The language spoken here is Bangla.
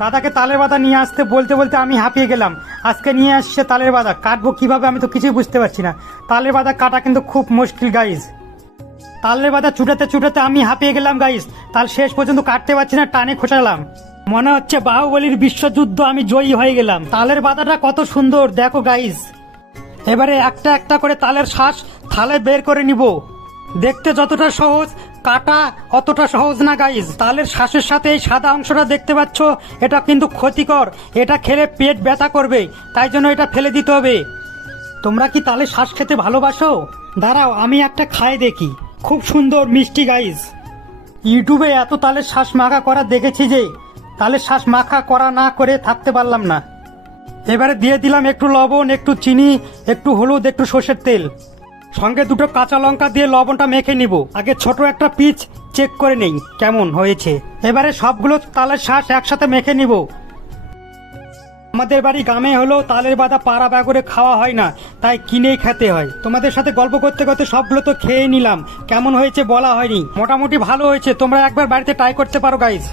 দাদাকে তালের বাদা নিয়ে আসতে বলতে বলতে আমি হাঁপিয়ে গেলাম। আজকে নিয়ে আসছে তালের বাদা। কাটবো কীভাবে আমি তো কিছুই বুঝতে পারছি না। তালের বাদা কাটা কিন্তু খুব মুশকিল গাইজ তালের বাদা চুটাতে চুটাতে আমি হাঁপিয়ে গেলাম গাইজ তাল শেষ পর্যন্ত কাটতে পারছি না, টানে খোঁচালাম। মনে হচ্ছে বাহুবলীর বিশ্বযুদ্ধ আমি জয়ী হয়ে গেলাম। তালের বাদাটা কত সুন্দর, দেখো গাইজ এবারে একটা একটা করে তালের শ্বাস থালে বের করে নিব। দেখতে যতটা সহজ কাটা অতটা সহজ না গাইজ তালের শ্বাসের সাথে এই সাদা অংশটা দেখতে পাচ্ছ, এটা কিন্তু ক্ষতিকর। এটা খেলে পেট ব্যথা করবে, তাই জন্য এটা ফেলে দিতে হবে। তোমরা কি তালের শ্বাস খেতে ভালোবাসো? দাঁড়াও, আমি একটা খাই দেখি। খুব সুন্দর, মিষ্টি গাইজ ইউটিউবে এত তালের শ্বাস মাখা করা দেখেছি যে, তালের শ্বাস মাখা করা না করে থাকতে পারলাম না। এবারে দিয়ে দিলাম একটু লবণ, একটু চিনি, একটু হলুদ, একটু সর্ষের তেল। সঙ্গে দুটো কাঁচা লঙ্কা দিয়ে লবণটা মেখে নিব। আগে ছোট একটা পিচ চেক করে নেই, কেমন হয়েছে। এবারে সবগুলো তালের শ্বাস একসাথে মেখে নিব। আমাদের বাড়ি গ্রামে হলেও তালের বাদা পাড়া ব্যাগরে খাওয়া হয় না, তাই কিনেই খেতে হয়। তোমাদের সাথে গল্প করতে করতে সবগুলো তো খেয়ে নিলাম, কেমন হয়েছে বলা হয়নি। মোটামুটি ভালো হয়েছে, তোমরা একবার বাড়িতে ট্রাই করতে পারো গাইজ